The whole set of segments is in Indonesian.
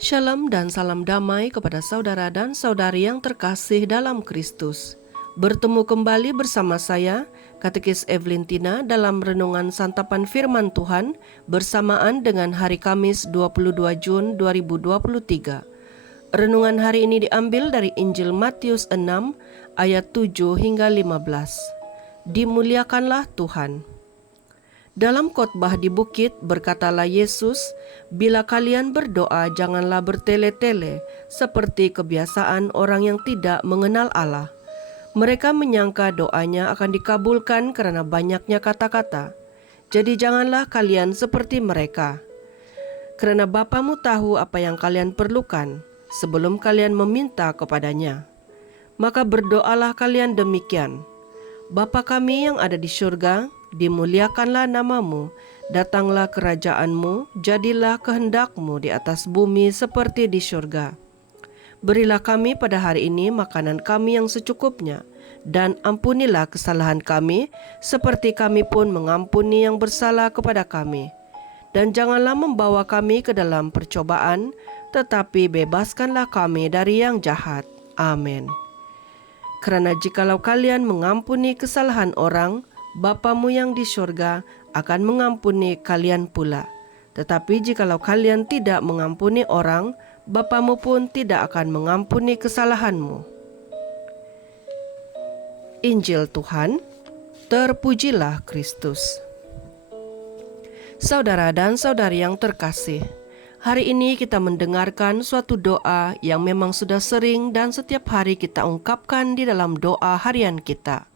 Shalom dan salam damai kepada saudara dan saudari yang terkasih dalam Kristus. Bertemu kembali bersama saya, Katekis Evelyn Tina, dalam Renungan Santapan Firman Tuhan bersamaan dengan hari Kamis 22 Jun 2023. Renungan hari ini diambil dari Injil Matius 6 ayat 7 hingga 15. Dimuliakanlah Tuhan. Dalam khotbah di bukit berkatalah Yesus, "Bila kalian berdoa janganlah bertele-tele seperti kebiasaan orang yang tidak mengenal Allah. Mereka menyangka doanya akan dikabulkan karena banyaknya kata-kata. Jadi janganlah kalian seperti mereka. Karena Bapamu tahu apa yang kalian perlukan sebelum kalian meminta kepadanya. Maka berdoalah kalian demikian: Bapa kami yang ada di surga, dimuliakanlah namamu, datanglah kerajaanmu, jadilah kehendakmu di atas bumi seperti di surga. Berilah kami pada hari ini makanan kami yang secukupnya, dan ampunilah kesalahan kami, seperti kami pun mengampuni yang bersalah kepada kami. Dan janganlah membawa kami ke dalam percobaan, tetapi bebaskanlah kami dari yang jahat. Amin. Karena jikalau kalian mengampuni kesalahan orang, Bapamu yang di surga akan mengampuni kalian pula. Tetapi jikalau kalian tidak mengampuni orang, Bapamu pun tidak akan mengampuni kesalahanmu." Injil Tuhan, terpujilah Kristus. Saudara dan saudari yang terkasih, hari ini kita mendengarkan suatu doa yang memang sudah sering dan setiap hari kita ungkapkan di dalam doa harian kita.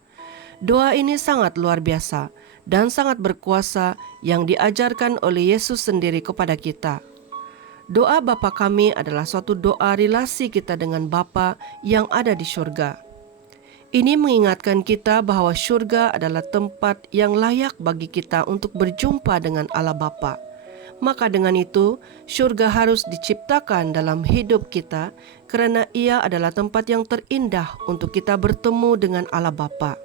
Doa ini sangat luar biasa dan sangat berkuasa yang diajarkan oleh Yesus sendiri kepada kita. Doa Bapa kami adalah suatu doa relasi kita dengan Bapa yang ada di surga. Ini mengingatkan kita bahwa surga adalah tempat yang layak bagi kita untuk berjumpa dengan Allah Bapa. Maka dengan itu, surga harus diciptakan dalam hidup kita karena ia adalah tempat yang terindah untuk kita bertemu dengan Allah Bapa.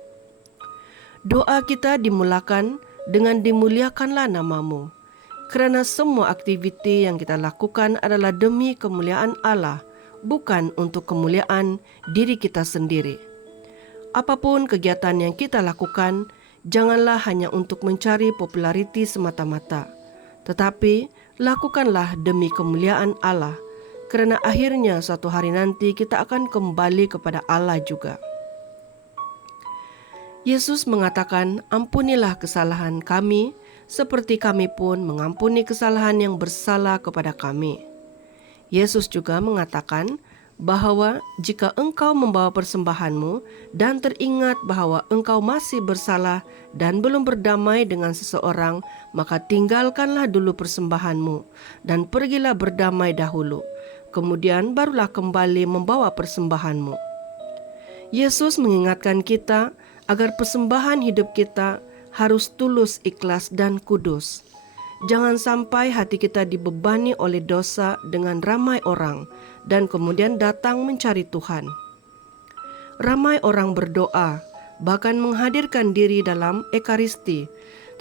Doa kita dimulakan dengan dimuliakanlah namamu, karena semua aktiviti yang kita lakukan adalah demi kemuliaan Allah, bukan untuk kemuliaan diri kita sendiri. Apapun kegiatan yang kita lakukan, janganlah hanya untuk mencari populariti semata-mata, tetapi lakukanlah demi kemuliaan Allah, karena akhirnya suatu hari nanti kita akan kembali kepada Allah juga. Yesus mengatakan, "Ampunilah kesalahan kami, seperti kami pun mengampuni kesalahan yang bersalah kepada kami." Yesus juga mengatakan bahwa jika engkau membawa persembahanmu dan teringat bahwa engkau masih bersalah dan belum berdamai dengan seseorang, maka tinggalkanlah dulu persembahanmu dan pergilah berdamai dahulu. Kemudian barulah kembali membawa persembahanmu. Yesus mengingatkan kita agar persembahan hidup kita harus tulus, ikhlas, dan kudus. Jangan sampai hati kita dibebani oleh dosa dengan ramai orang dan kemudian datang mencari Tuhan. Ramai orang berdoa, bahkan menghadirkan diri dalam ekaristi,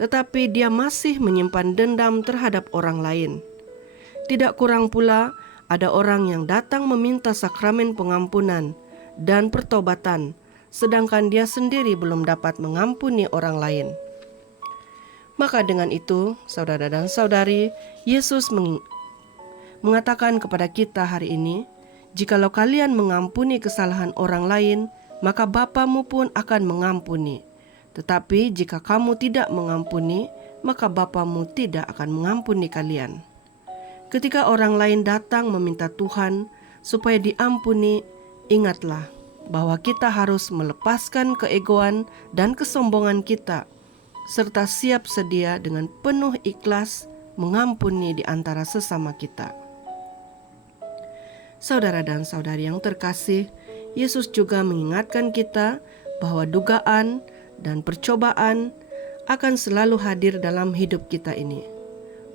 tetapi dia masih menyimpan dendam terhadap orang lain. Tidak kurang pula, ada orang yang datang meminta sakramen pengampunan dan pertobatan, sedangkan dia sendiri belum dapat mengampuni orang lain. Maka dengan itu, saudara dan saudari, Yesus mengatakan kepada kita hari ini, jikalau kalian mengampuni kesalahan orang lain, maka Bapamu pun akan mengampuni. Tetapi jika kamu tidak mengampuni, maka Bapamu tidak akan mengampuni kalian. Ketika orang lain datang meminta Tuhan supaya diampuni, ingatlah bahwa kita harus melepaskan keegoan dan kesombongan kita, serta siap sedia dengan penuh ikhlas mengampuni di antara sesama kita. Saudara dan saudari yang terkasih, Yesus juga mengingatkan kita bahwa dugaan dan percobaan akan selalu hadir dalam hidup kita ini.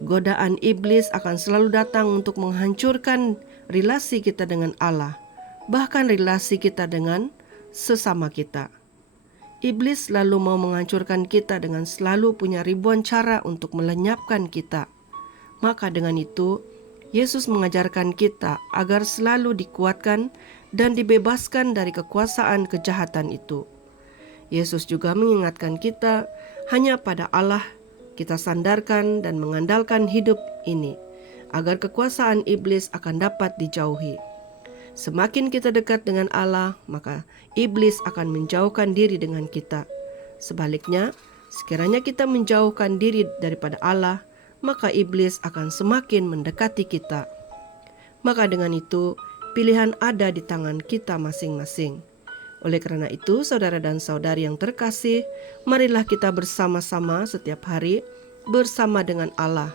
Godaan iblis akan selalu datang untuk menghancurkan relasi kita dengan Allah, bahkan relasi kita dengan sesama kita. Iblis selalu mau menghancurkan kita dengan selalu punya ribuan cara untuk melenyapkan kita. Maka dengan itu, Yesus mengajarkan kita agar selalu dikuatkan dan dibebaskan dari kekuasaan kejahatan itu. Yesus juga mengingatkan kita hanya pada Allah kita sandarkan dan mengandalkan hidup ini, agar kekuasaan iblis akan dapat dijauhi. Semakin kita dekat dengan Allah, maka iblis akan menjauhkan diri dengan kita. Sebaliknya, sekiranya kita menjauhkan diri daripada Allah, maka iblis akan semakin mendekati kita. Maka dengan itu, pilihan ada di tangan kita masing-masing. Oleh karena itu, saudara dan saudari yang terkasih, marilah kita bersama-sama setiap hari bersama dengan Allah.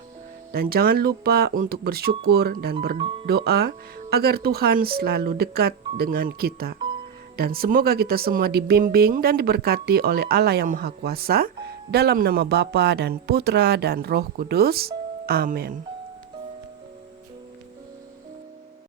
Dan jangan lupa untuk bersyukur dan berdoa agar Tuhan selalu dekat dengan kita. Dan semoga kita semua dibimbing dan diberkati oleh Allah yang Maha Kuasa, dalam nama Bapa dan Putra dan Roh Kudus. Amin.